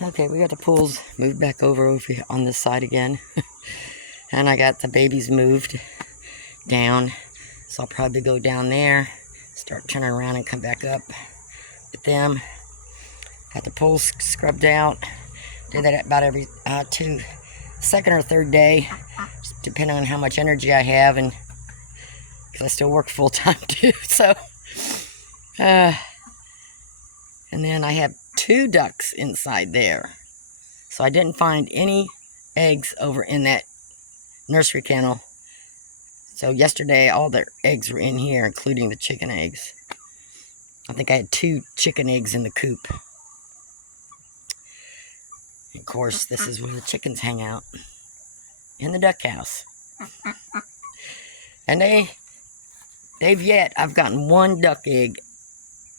Okay, we got the pools moved back over here on this side again. And I got the babies moved down. So I'll probably go down there, start turning around and come back up with them. Got the pools scrubbed out. Do that about every second or third day, depending on how much energy I have, and because I still work full time too. So, and then I have 2 ducks inside there. So I didn't find any eggs over in that nursery kennel. So yesterday all their eggs were in here, including the chicken eggs. I think I had 2 chicken eggs in the coop. Of course, this is where the chickens hang out, in the duck house. And I've gotten 1 duck egg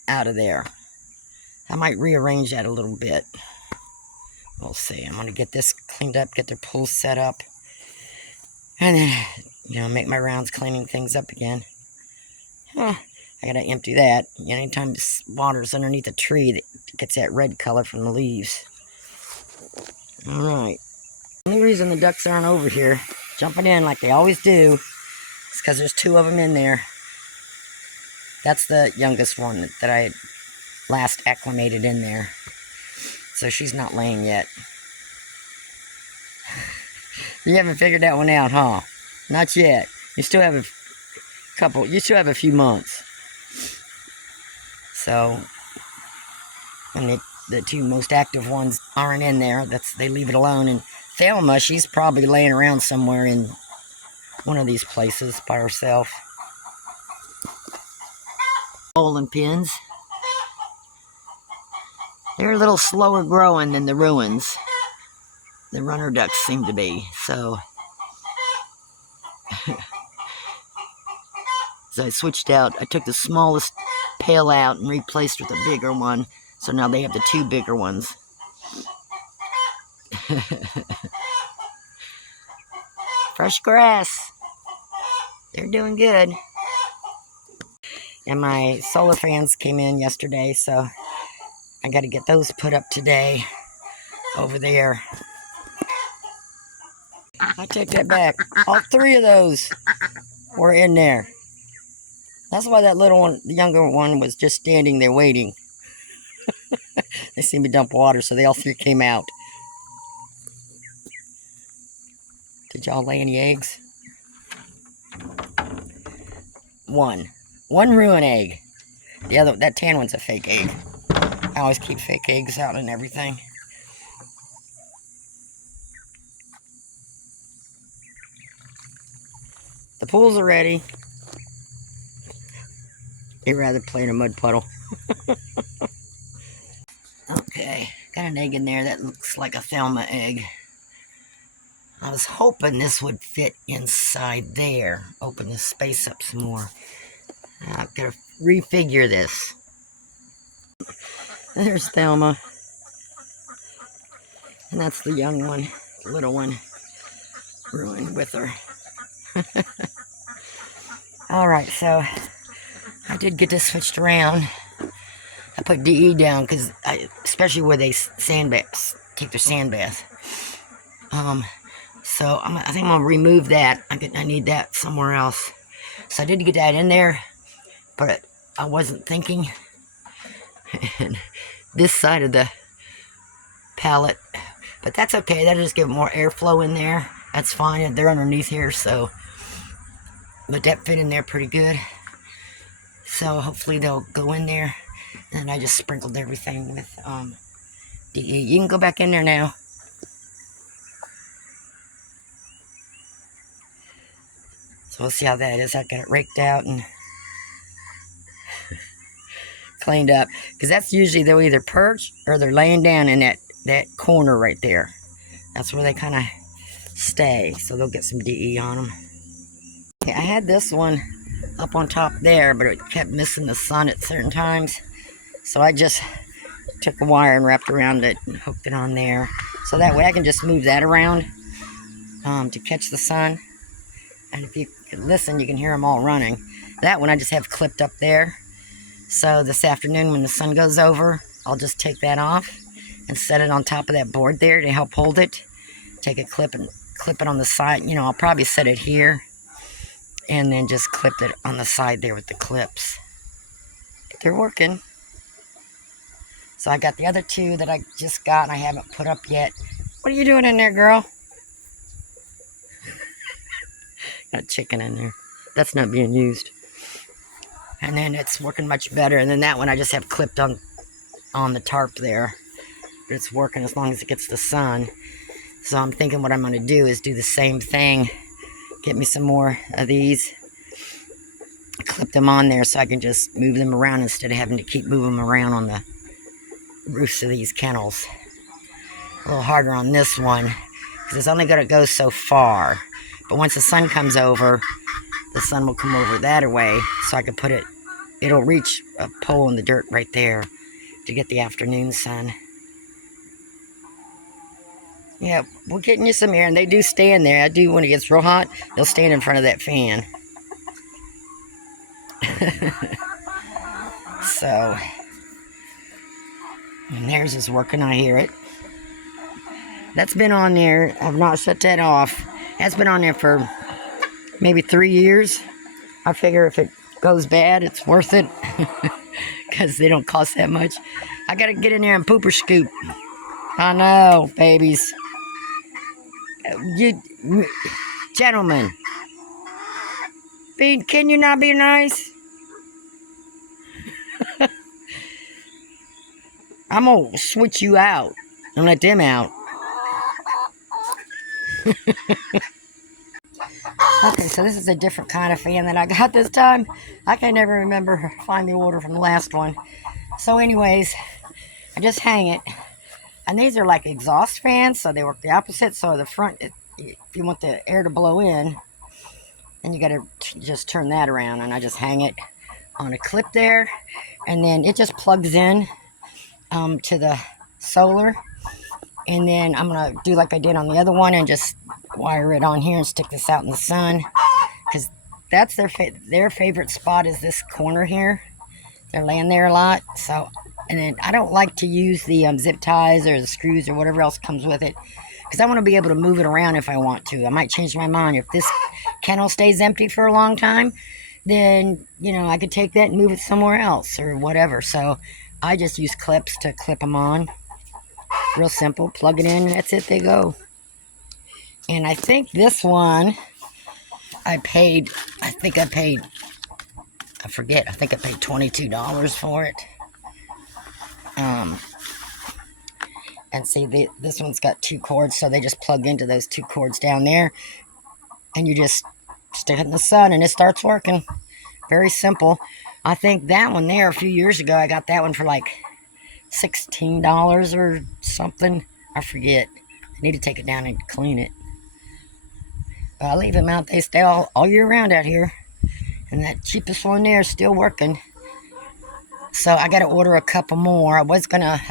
out of there. I might rearrange that a little bit. We'll see. I'm going to get this cleaned up, get their pools set up, and then, make my rounds cleaning things up again. I got to empty that. Anytime water's underneath a tree, it gets that red color from the leaves. Alright. The only reason the ducks aren't over here, jumping in like they always do, is because there's 2 of them in there. That's the youngest one that I had last acclimated in there. So she's not laying yet. You haven't figured that one out, huh? Not yet. You still have a few months. So, when the 2 most active ones aren't in there, they leave it alone. And Thelma, she's probably laying around somewhere in one of these places by herself. Bowling pins. They're a little slower growing than the ruins. The runner ducks seem to be, so. So I switched out. I took the smallest pail out and replaced with a bigger one. So now they have the 2 bigger ones. Fresh grass. They're doing good. And my solar fans came in yesterday, so I got to get those put up today over there. I take that back. All 3 of those were in there. That's why that little one, the younger one, was just standing there waiting. They seen me dump water, so they all 3 came out. Did y'all lay any eggs? 1. 1 ruin egg. The other, that tan one's a fake egg. I always keep fake eggs out and everything. The pools are ready. They'd rather play in a mud puddle. Okay, got an egg in there that looks like a Thelma egg. I was hoping this would fit inside there. Open this space up some more. I've got to refigure this. There's Thelma. And that's the young one, the little one. Ruined with her. Alright, so I did get this switched around. I put DE down because, especially where they take their sand bath. So I think I'm gonna remove that. I need that somewhere else. So I did get that in there, but I wasn't thinking. And this side of the pallet, but that's okay. That'll just give more airflow in there. That's fine. They're underneath here, so. But that fit in there pretty good. So hopefully they'll go in there. And I just sprinkled everything with DE. You can go back in there now. So we'll see how that is. I got it raked out and cleaned up. Because that's usually they'll either perch or they're laying down in that corner right there. That's where they kind of stay. So they'll get some DE on them. Okay, I had this one up on top there, but it kept missing the sun at certain times. So I just took a wire and wrapped around it and hooked it on there. So that way I can just move that around to catch the sun. And if you can listen, you can hear them all running. That one I just have clipped up there. So this afternoon when the sun goes over, I'll just take that off and set it on top of that board there to help hold it. Take a clip and clip it on the side. You know, I'll probably set it here and then just clip it on the side there with the clips. They're working. So I got the other two that I just got and I haven't put up yet. What are you doing in there, girl? Got chicken in there. That's not being used. And then it's working much better. And then that one I just have clipped on the tarp there. But it's working as long as it gets the sun. So I'm thinking what I'm going to do is do the same thing. Get me some more of these. Clip them on there so I can just move them around instead of having to keep moving them around on the roofs of these kennels. A little harder on this one because it's only going to go so far. But once the sun comes over, the sun will come over that way so I can put it, it'll reach a pole in the dirt right there to get the afternoon sun. Yeah, we're getting you some air, and they do stand there. I do, when it gets real hot, they'll stand in front of that fan. So, and theirs is working, I hear it. That's been on there. I've not shut that off. That's been on there for maybe 3 years. I figure if it goes bad, it's worth it. Because they don't cost that much. I gotta get in there and poop or scoop. I know, babies. You, gentlemen. Can you not be nice? I'm gonna switch you out and let them out. Okay, so this is a different kind of fan that I got this time. I can never remember, find the order from the last one. So anyways, I just hang it. And these are like exhaust fans, so they work the opposite. So the front, if you want the air to blow in, then you gotta just turn that around. And I just hang it on a clip there. And then it just plugs in to the solar. And then I'm gonna do like I did on the other one and just wire it on here and stick this out in the sun. Because that's their favorite spot is this corner here. They're laying there a lot. So, and then I don't like to use the zip ties or the screws or whatever else comes with it. Because I want to be able to move it around if I want to. I might change my mind. If this kennel stays empty for a long time, then, you know, I could take that and move it somewhere else or whatever. So I just use clips to clip them on. Real simple. Plug it in and that's it. They go. And I think this one, I think I paid $22 for it. And see, this one's got 2 cords, so they just plug into those 2 cords down there. And you just stick it in the sun and it starts working. Very simple. I think that one there, a few years ago, I got that one for like $16 or something. I forget. I need to take it down and clean it. But I leave them out. They stay all year round out here. And that cheapest one there is still working. So I got to order a couple more. I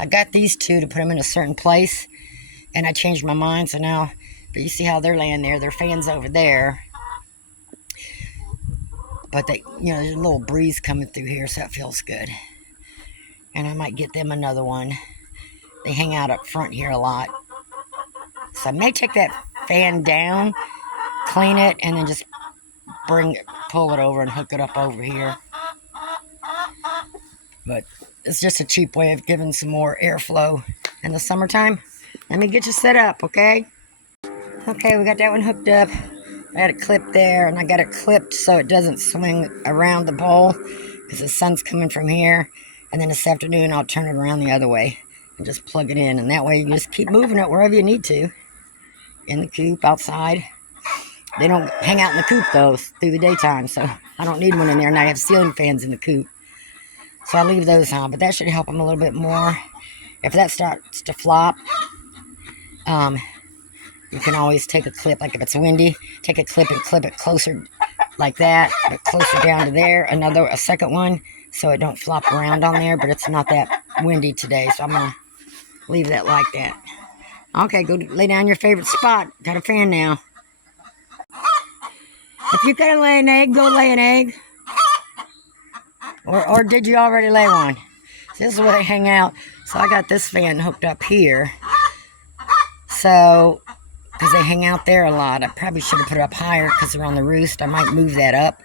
got these 2 to put them in a certain place. And I changed my mind. So now, but you see how they're laying there. Their fan's over there. But they, you know, there's a little breeze coming through here, so that feels good. And I might get them another one. They hang out up front here a lot. So I may take that fan down, clean it, and then just pull it over and hook it up over here. But it's just a cheap way of giving some more airflow in the summertime. Let me get you set up, okay? Okay, we got that one hooked up. I got it clipped there, and I got it clipped so it doesn't swing around the pole because the sun's coming from here. And then this afternoon, I'll turn it around the other way and just plug it in. And that way, you just keep moving it wherever you need to. In the coop, outside. They don't hang out in the coop, though, through the daytime. So I don't need one in there. And I have ceiling fans in the coop. So I leave those on. But that should help them a little bit more. If that starts to flop, you can always take a clip. Like if it's windy, take a clip and clip it closer like that. But closer down to there. A second one. So it don't flop around on there. But it's not that windy today. So I'm going to leave that like that. Okay, go lay down your favorite spot. Got a fan now. If you gotta lay an egg, go lay an egg. Or did you already lay one? So this is where they hang out. So I got this fan hooked up here. So, because they hang out there a lot, I probably should have put it up higher because they're on the roost. I might move that up.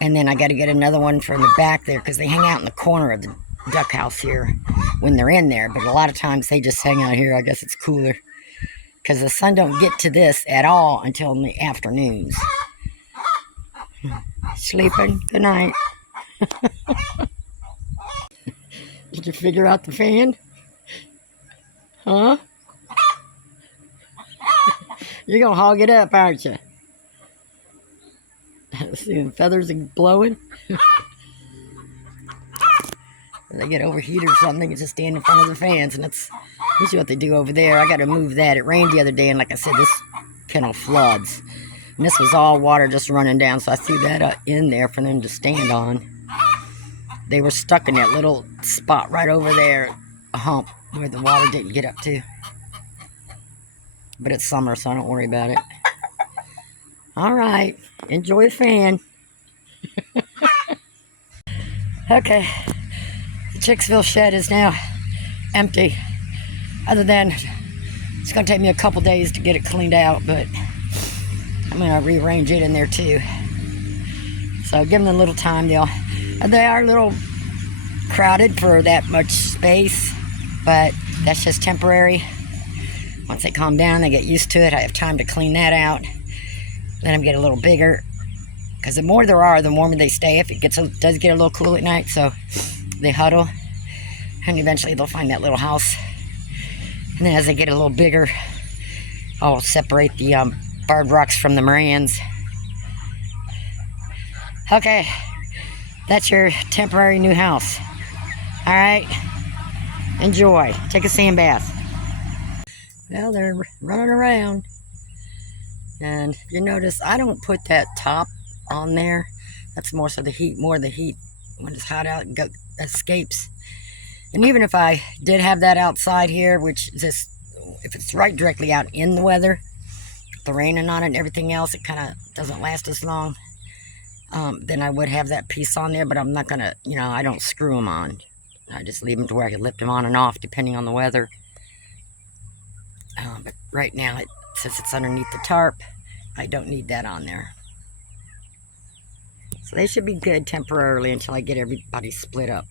And then I got to get another one from the back there because they hang out in the corner of the duck house here when they're in there. But a lot of times they just hang out here. I guess it's cooler because the sun don't get to this at all until in the afternoons. Sleeping? Good night. Did you figure out the fan? Huh? You're going to hog it up, aren't you? See the feathers are blowing? They get overheated or something, it's just stand in front of the fans, and that's usually what they do over there. I got to move that. It rained the other day, and like I said, this kennel floods. And this was all water just running down, so I threw that in there for them to stand on. They were stuck in that little spot right over there, a hump, where the water didn't get up to. But it's summer, so I don't worry about it. All right, enjoy the fan. Okay, the Chicksville shed is now empty. Other than, it's going to take me a couple days to get it cleaned out, but I'm going to rearrange it in there too. So give them a little time. They are a little crowded for that much space, but that's just temporary. Once they calm down, they get used to it. I have time to clean that out. Let them get a little bigger, because the more there are, the warmer they stay. If it does get a little cool at night, so they huddle, and eventually they'll find that little house. And then as they get a little bigger, I'll separate the barred rocks from the Marans. Okay, that's your temporary new house. All right, enjoy. Take a sand bath. Well, they're running around. And if you notice, I don't put that top on there. That's more so the heat, when it's hot out, escapes. And even if I did have that outside here, which just, if it's right directly out in the weather, the raining on it and everything else, it kind of doesn't last as long. Then I would have that piece on there, but I'm not going to, I don't screw them on. I just leave them to where I can lift them on and off depending on the weather. But right now, since it's underneath the tarp, I don't need that on there. So they should be good temporarily until I get everybody split up.